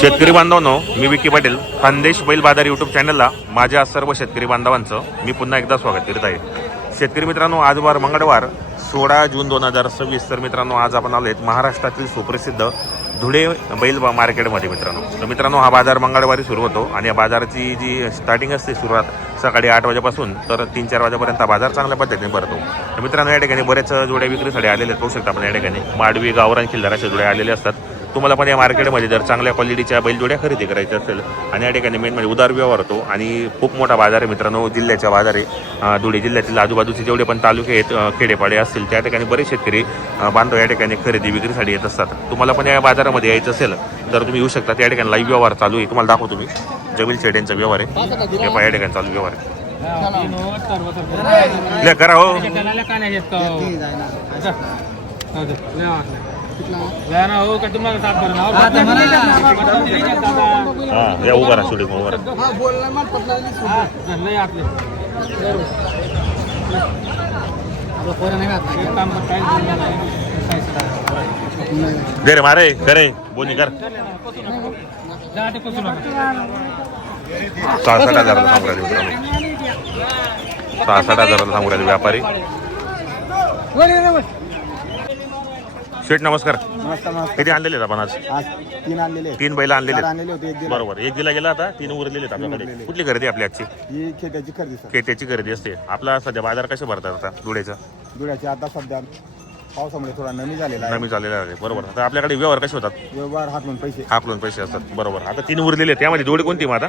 शेतकरी बांधवांनो, मी विकी पाटील, खानदेश बैल बाजार यूट्यूब चॅनलला माझ्या सर्व शेतकरी बांधवांचं मी पुन्हा एकदा स्वागत करीत आहे. शेतकरी मित्रांनो, आज वार मंगळवार 16 जून 2026. तर मित्रांनो, आज आपण आलो आहेत महाराष्ट्रातील सुप्रसिद्ध धुळे बैल मार्केटमध्ये. मित्रांनो हा बाजार मंगळवारी सुरू होतो आणि या बाजाराची जी स्टार्टिंग असते सुरुवात सकाळी 8 वाजेपासून तर 3-4 वाजेपर्यंत हा बाजार चांगल्या पद्धतीने भरतो. तर मित्रांनो, या ठिकाणी बरेच जोड्या विक्रीसाठी आलेले आहेत. पाहू शकता आपण या ठिकाणी माडवी, गावरान, खिल्लार अशा जोड्या आलेले असतात. तुम्हाला पण या मार्केटमध्ये जर चांगल्या क्वालिटीच्या बैलजोड्या खरेदी करायच्या असेल आणि या ठिकाणी मेन म्हणजे उदार व्यवहार होतो आणि खूप मोठा बाजार आहे मित्रांनो, जिल्ह्याचा बाजार आहे. धुळे जिल्ह्यातील आजूबाजूचे जेवढे पण तालुके आहेत, खेडेपाडे असतील, त्या ठिकाणी बरेच शेतकरी बांधव या ठिकाणी खरेदी विक्रीसाठी येत असतात. तुम्हाला पण या बाजारामध्ये यायचं असेल तर तुम्ही येऊ शकता. त्या ठिकाणी लाईव्ह व्यवहार चालू आहे, तुम्हाला दाखवतो मी. जमील शेड्यांचा व्यवहार आहे, हे पहा या ठिकाणी चालू व्यवहार आहे. करा हो या उभा राहा शूटिंग उभा दे रे मारे करे बोनी कर. 66,000 सांगू राहिले मित्रांनो, 66,000 सांगू राहिले व्यापारी. शेठ नमस्कार. किती आणलेले आहेत आपण आज? 3 बैल आणलेले होते. बरोबर, एक दिला गेला, आता 3 उरलेले आहेत आपल्याकडे. कुठली खरेदी आपली आजची? खेत्याची खरेदी असते. आपला सध्या बाजार कसे भरतात आता धुळ्याचे? आता सध्या पावसामुळे थोडा नमी झालेला आहे. बरोबर. आता आपल्याकडे व्यवहार कसे होतात? व्यवहार हाकलून पैसे असतात. बरोबर. आता 3 उरलेले आहेत, त्यामध्ये जोडी कोणती मग आता?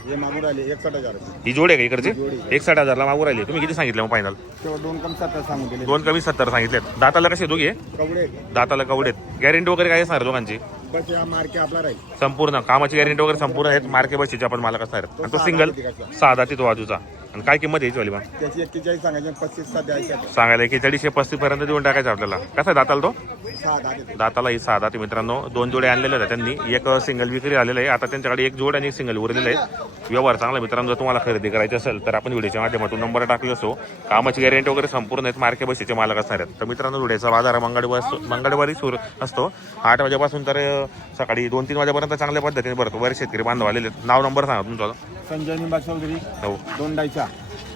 हे मागून राहिले 61,000. ही जोडी आहे का इकडची? 61,000ला मागू राहिले. तुम्ही किती सांगितलं मग फायनल? 2 कमी 70 सांगितलेत. दाताला कसे दोघे? दाताला कवडेत. गॅरंटी वगैरे काय असणार दोघांची? मार्के आपला राहील संपूर्ण कामाची गॅरंटी वगैरे संपूर्ण आहेत. मार्के बशीचे आपण मालक असणार आहेत. आणि तो सिंगल 6 दाती तो बाजूचा. आणि काय किंमत यायची वाली मग? त्याची 41 सांगायची, 35 सांगायला 41-35 पर्यंत देऊन टाकायचं आपल्याला. कसा दाताला तो? दाताला ही 6 दाती मित्रांनो. 2 जोडे आणलेले आहेत त्यांनी, एक सिंगल विक्री आलेलं आहे. आता त्यांच्याकडे एक जोड आणि एक सिंगल उरलेलं आहे. व्यवहार चांगला मित्रांनो. जर तुम्हाला खरेदी करायची असेल तर आपण व्हिडिओच्या माध्यमातून नंबर टाकले असो. कामाची गॅरंटी वगैरे संपूर्ण आहेत. मार्के बशीचे मालक असणार आहेत. तर मित्रांनो, धुळ्याचा बाजार मंगळवारी सुरू असतो 8 वाजेपासून तर सकाळी 2-3 वाजेपर्यंत चांगल्या पद्धतीने भरतो. बरेच शेतकरी बांधव आलेले आहेत. नाव नंबर सांगा तुमचा. संजय निंबा चौधरी. हो. दोंडाईचा.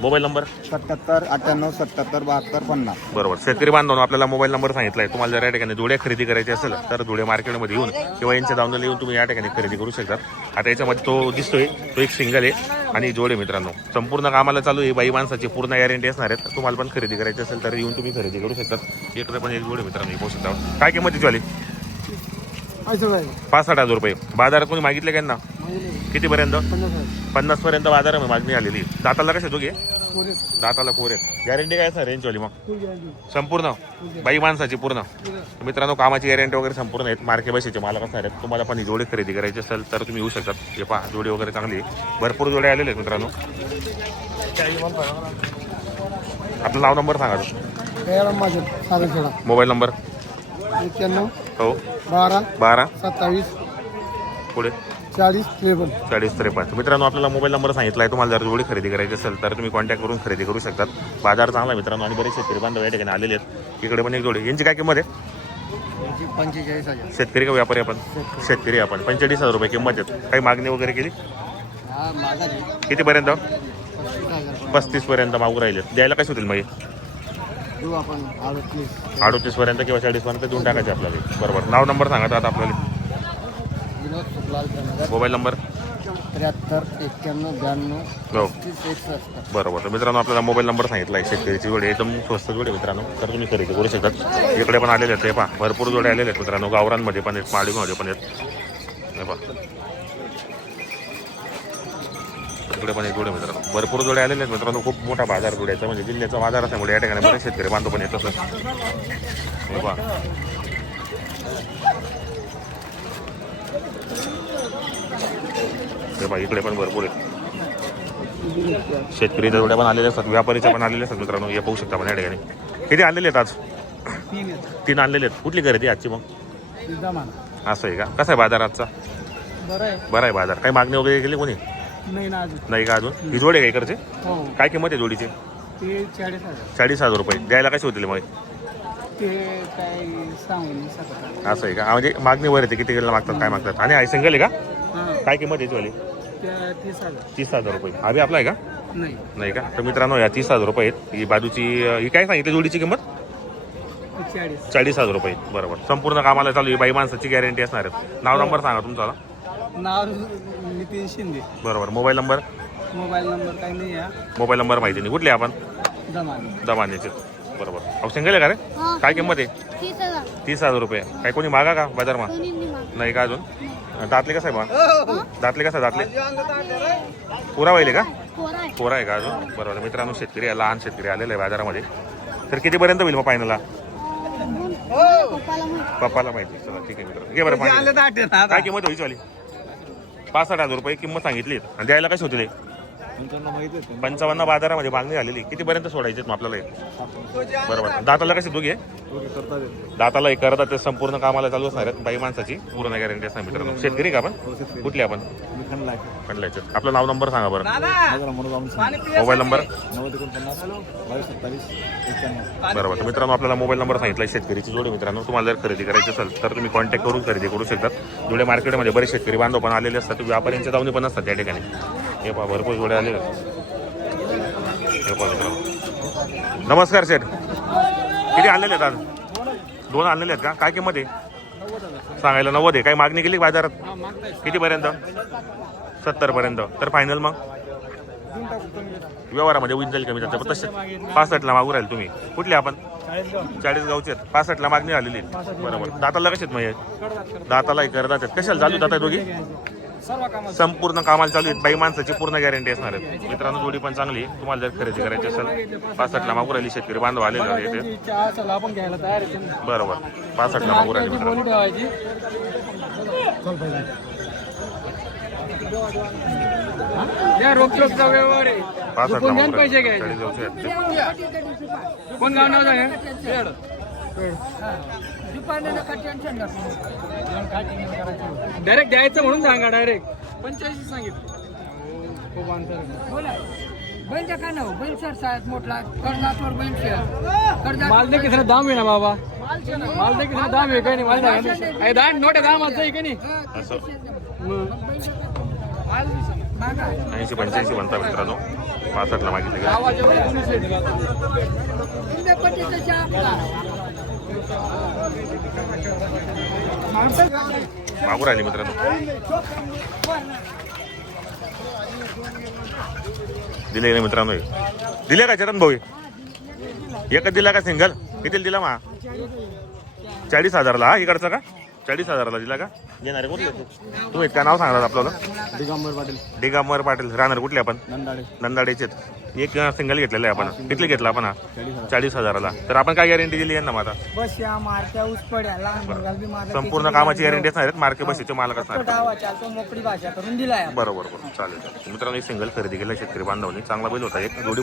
Mobile number 77 98 77 72 50. बरोबर. शेतकरी बांधवांनो, आपल्याला मोबाईल नंबर सांगितलाय. तुम्हाला जर या ठिकाणी जोड्या खरेदी करायची असेल तर धुळे मार्केटमध्ये येऊन किंवा यांच्या दावणीला येऊन तुम्ही या ठिकाणी खरेदी करू शकता. आता याच्यामध्ये तो दिसतोय तो एक सिंगल आहे आणि जोडे मित्रांनो. संपूर्ण कामाला चालू आहे. बाई माणसाची पूर्ण गॅरंटी असणार आहेत. तुम्हाला पण खरेदी करायची असेल तर येऊन तुम्ही खरेदी करू शकता. इकडे पण एक जोडे मित्रांनो पाहू शकता. काय किंमतीची वाली? 65,000 रुपये. बाजारात कोणी मागितले का ना? कितीपर्यंत? 50 पर्यंत बाजारामध्ये मागणी आलेली. दाताला कसे दोघे? दाताला कोरे. गॅरंटी काय सर रेंजवाली मग? संपूर्ण बाई माणसाची पूर्ण. मित्रांनो, कामाची गॅरंटी वगैरे संपूर्ण आहेत. मार्के बशीचे मालक असणार आहेत. तुम्हाला पण ही जोडी खरेदी करायची असेल तर तुम्ही येऊ शकतात. हे पहा, जोडी वगैरे चांगली आहे. भरपूर जोड्या आलेले आहेत मित्रांनो. आपलं नाव नंबर सांगा. मोबाईल नंबर 91 हो 12 12 27 पुढे 40 53. मित्रांनो, आपल्याला मोबाईल नंबर सांगितला आहे. तुम्हाला जर जोडी खरेदी करायची असेल तर तुम्ही कॉन्टॅक्ट करून खरेदी करू शकतात. बाजार चांगला आहे मित्रांनो आणि बरेच शेतकरी बांधव या ठिकाणी आलेले आहेत. इकडे पण एक जोडी. यांची काय किंमत आहे? 45,000. शेतकरी का व्यापारी? आपण शेतकरी. आपण 45,000 रुपये किंमत आहेत. काही मागणी वगैरे केली? कितीपर्यंत? 35 पर्यंत मागू राहिले. द्यायला कसे होतील मग? 38 पर्यंत किंवा 40 पर्यंत देऊन टाकायचे आपल्याला. बरोबर. नाव नंबर सांगा आता आपल्याला. मोबाईल नंबर 73 91 92 हो 61. बरोबर. तर मित्रांनो, आपल्याला मोबाईल नंबर सांगितला आहे. शेतकरीची जोडी एकदम स्वस्त जोडी मित्रांनो, तर तुम्ही खरेदी करू शकतात. इकडे पण आलेले आहेत. हे पहा, भरपूर जोडे आलेले आहेत मित्रांनो. गावरांमध्ये पण आहेत, माडीमध्ये पण आहेत. हे पहा, इकडे पण एक जोडे मित्रांनो. भरपूर जोडे आलेले आहेत मित्रांनो. खूप मोठा बाजार जोड्याचा म्हणजे जिल्ह्याचा बाजार असल्यामुळे या ठिकाणी बरेच शेतकरी बांधव पण येत असतात. हे पहा, इकडे पण भरपूर आहेत. शेतकरीच्या जोड्या पण आलेल्या असतात, व्यापारीच्या पण आलेल्या असतात मित्रांनो. हे पाहू शकता आपण या ठिकाणी. किती आणलेले आहेत आज? 3 आणलेले आहेत. कुठली खरेदी आजची मग? असं आहे का? कसा आहे बाजार आजचा? बरं आहे बाजार. काही मागणी वगैरे केली कोणी? नाही का अजून? ही जोडी आहे का इकडचे? काय किंमत आहे जोडीची? 40,000 रुपये. द्यायला कशी होतील मग? ते काय सांगू नाही शकत. असं आहे का? म्हणजे मागणीवर येते किती गेला मागतात काय मागतात. आणि आहे सिंगल आहे का? काय किंमत आहे वाली? 30,000. 30,000 रुपये. हा बी आपला आहे का? नाही, नाही का? तर मित्रांनो या 30,000 रुपये आहेत. ही बाजूची ही काय सांगितली जोडीची किंमत? 40. 40,000 रुपये. बरोबर. संपूर्ण कामाला चालू आहे. बाई माणसाची गॅरंटी असणार आहे. नाव नंबर सांगा तुमचा. नाव नितीन शिंदे. बरोबर. Mobile number? मोबाईल नंबर काही नाही आहे. मोबाईल नंबर माहिती नाही. कुठले आपण? दमानेचे. बरोबर. अहो सिंगल आहे का रे? काय किंमत आहे? 30,000 रुपये. काय कोणी मागा का बाजारमा? नाही का अजून? दातले कसं आहे बा? दातले कसं दातले? पुरा व्हायले का? पोरा आहे का अजून? बरोबर. मित्रांनो शेतकरी आहे, लहान शेतकरी आलेले आहे बाजारामध्ये. तर कितीपर्यंत होईल मग फायनलला? पप्पाला माहिती. चला ठीक आहे मित्रांनो. घे बरं फायनल. काय किंमत होईल वाली? 65,000 रुपये किंमत सांगितली. आणि द्यायला कशी होती? 55 बाजारामध्ये मागणी झालेली. कितीपर्यंत सोडायचे मग आपल्याला? बरोबर. दाताला कशी दोघी आहे? दाताला एक करतात. ते संपूर्ण कामाला चालू असणार आहेत. बाई माणसाची पूर्ण गॅरंटी असणार मित्रांनो. शेतकरी का आपण? कुठले आपण? खंडलायचे. आपलं नाव नंबर सांगा बरं. Mobile number? बरोबर. तर मित्रांनो आपल्याला मोबाईल नंबर सांगितला शेतकरीची जोडी. मित्रांनो तुम्हाला जर खरेदी करायची असेल तर तुम्ही कॉन्टॅक्ट करून खरेदी करू शकतात. जोडे मार्केटमध्ये बरेच शेतकरी बांधव पण आलेले असतात. व्यापाऱ्यांच्या दावणी पण असतात त्या ठिकाणी. हे पहा भरपूर जोडे आलेले आहेत. हे पहा मित्रांनो. नमस्कार शेठ. किती आणलेले आहेत आज? 2 आणलेले आहेत का? काय किंमत आहे? सांगायला 90 आहे. काही मागणी केली बाजारात? कितीपर्यंत? 70 पर्यंत. तर फायनल मग व्यवहारामध्ये होईल जाईल कमी जातं. पण तसे 65ला मागू राहील तुम्ही. कुठले आपण? 40 गावचे आहेत. 65ला मागणी आलेली. बरोबर. दाताला कसे आहेत मग? दाताला करतात. कशाला चालू जातात दोघी? संपूर्ण कामाला चालू आहेत. बाई माणसाची पूर्ण गॅरंटी असणार आहे मित्रांनो. जोडी पण चांगली. तुम्हाला जर खरेदी करायची असेल 65ला मागू राहिली शेतकरी बांधव आलेले आहे. बरोबर. 65ला मागू राहिली. 65ला पैसे कोण गाव नाव डायरेक्ट द्यायचं म्हणून सांगा. डायरेक्ट 85 सांगितलं. बैलचा काय नाव? बैल सर साहेब मोठला कर्जावर बैल शेअर. माल दे किती दाम आहे ना बाबा? माल दे किती दाम आहे? काही नाही. माल दाम नोट दाम आहे का नाही? 80-85 म्हणता मित्रांनो. 65ला मागितले गेले. मागू राहिले मित्रांनो. दिले गेले मित्रांनो. दिले का चरण भाऊ? एकच दिला का सिंगल? किती दिला मा? 40,000ला. हा इकडचा का? 40,000ला दिला का? देणारे कुठले तुम्ही? काय नाव सांगणार आपल्याला? दिगंबर पाटील. राहणार कुठले आपण? नंदाडेचे. एक सिंगल घेतलेला आहे आपण. किती घेतला आपण? 40,000ला. तर आपण काय गॅरंटी दिली यांना माझा? संपूर्ण कामाची गॅरंटी असणार आहेत. मार्के बसीचे मालक असणार. मोकळी भाषा करून दिलाय. बरोबर. चालेल. मित्रांनो एक सिंगल खरेदी केला शेतकरी बांधवांनी. चांगला बैल होता. एक जोडी